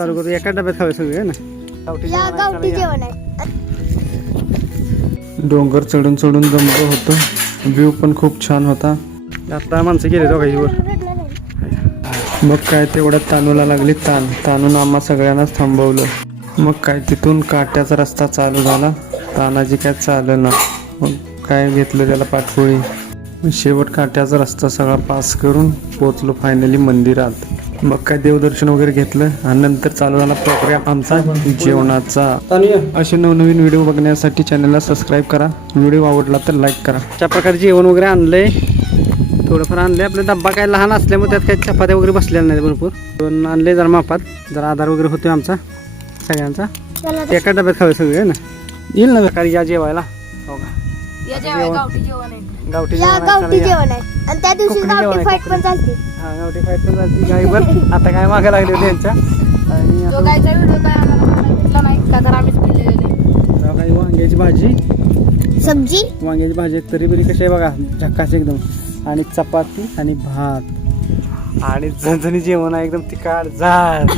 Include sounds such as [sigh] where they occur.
चालू करू. एका डब्यात खावे सगळे है ना? डोंगर चढून चढून जमलं होतं. व्ह्यू पण खूप छान होता. आता माणसं गेले दोघांची वर. मग काय तेवढ्यात तानूला लागली ताण तानून आम्हा सगळ्यांनाच थांबवलं. मग काय तिथून काट्याचा रस्ता चालू झाला. तानाजी काय चाललं ना. मग काय घेतलं त्याला पाठपोळी. शेवट काट्याचा रस्ता सगळा पास करून पोचलो फायनली मंदिरात. मग काय देवदर्शन वगैरे घेतलं आणि नंतर चालू झाला प्रोग्राम आमचा जेवणाचा. असे नवनवीन व्हिडिओ बघण्यासाठी चॅनलला सबस्क्राईब करा. व्हिडिओ आवडला तर लाईक करा. अशा प्रकारे जेवण वगैरे आणलंय थोडंफार आणलंय. आपला डब्बा काय लहान असल्यामुळे त्यात काही चपात्या वगैरे बसलेल्या नाही भरपूर. दोन आणले जरा मापात. जरा आधार वगैरे होतोय आमचा सगळ्यांचा. एका डब्यात खावे सगळे ना? येईल ना. प्रकारे या जेवायला. हो गावठी जेवण आहे. गावठी या जेवण आहे, गावठी चला या. जेवण आहे. आणि त्या दिवशी कोकणी जेवण गावठी आहे, फाईट पण. चालते हा गावठी फाईट पण झाली गायबर [laughs] आता काय मागे लागले होते यांच्या. आणि तो आता गायचा व्हिडिओ काय आम्हाला बघायला भेटला नाही का तर आम्हीच केलेले नाही. जरा काही वांग्याची भाजी. सब्जी? वांग्याची भाजी एक तरी बरी कशी आहे बघा झक्कास एकदम. आणि चपाती आणि भात. आणि झणझणी जेवण आहे एकदम तिखट जाड